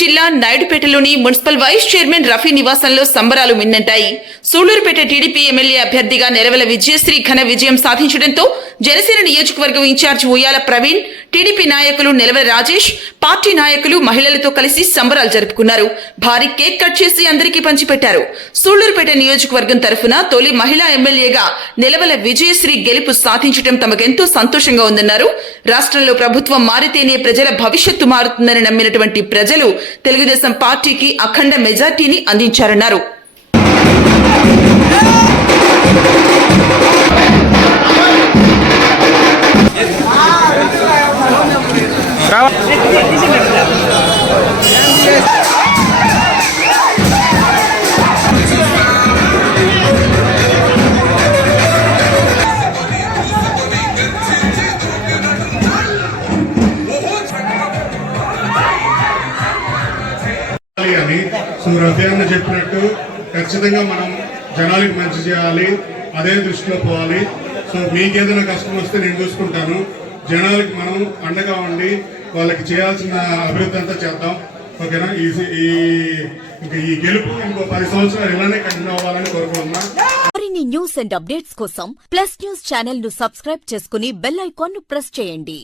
జిల్లా నాయుడుపేటలోని municipal vice chairman Rafi నివాసంలో సంబరాలు మిన్నంటాయి. సూళ్ళూరుపేట టీడీపీ ఎమ్మెల్యే అభ్యర్థిగా నెలవెల విజయశ్రీ ఘన విజయం సాధించడంతో జనసేన నియోజకవర్గం ఇన్ఛార్జ్ ఉయ్యాల ప్రవీణ్ టీడీపీ నాయకులు నెలవెల రాజేష్ పార్టీ నాయకులు మహిళలతో కలిసి సంబరాలు జరుపుకున్నారు. భారీ కేక్ కట్ చేసి అందరికీ పంచిపెట్టారు. సూళ్ళూరుపేట నియోజకవర్గం తరఫున తొలి మహిళా ఎమ్మెల్యేగా నెలవెల విజయశ్రీ గెలుపు సాధించడం తమకెంతో సంతోషంగా ఉందన్నారు. రాష్ట్రంలో ప్రభుత్వం మారితేనే ప్రజల భవిష్యత్తు మారుతుందని నమ్మినటువంటి ప్రజలు తెలుగుదేశం పార్టీకి అఖండ మెజార్టీని అందించారన్నారు. చేయాలి. సో రఫీ అన్న చెప్పినట్టు ఖచ్చితంగా మనం జనాలకి మంచి చేయాలి. అదే దృష్టిలో పోవాలి. సో మీకు ఏదైనా కష్టం వస్తే నేను చూసుకుంటాను. జనాలకి మనం అండగా ఉండి వాళ్ళకి చేయాల్సిన అభివృద్ధి అంతా చేద్దాం. ఓకేనా? ఈ ఈ ఇంకా ఈ గెలుపు ఇంకో పది సంవత్సరాలు ఇలానే కంటిన్యూ అవ్వాలని కోరుకుంటున్నా. మరిన్ని న్యూస్ అండ్ అప్డేట్స్ కోసం ప్లస్ న్యూస్ ఛానల్ను సబ్స్క్రైబ్ చేసుకుని బెల్ ఐకాన్ను ప్రెస్ చేయండి.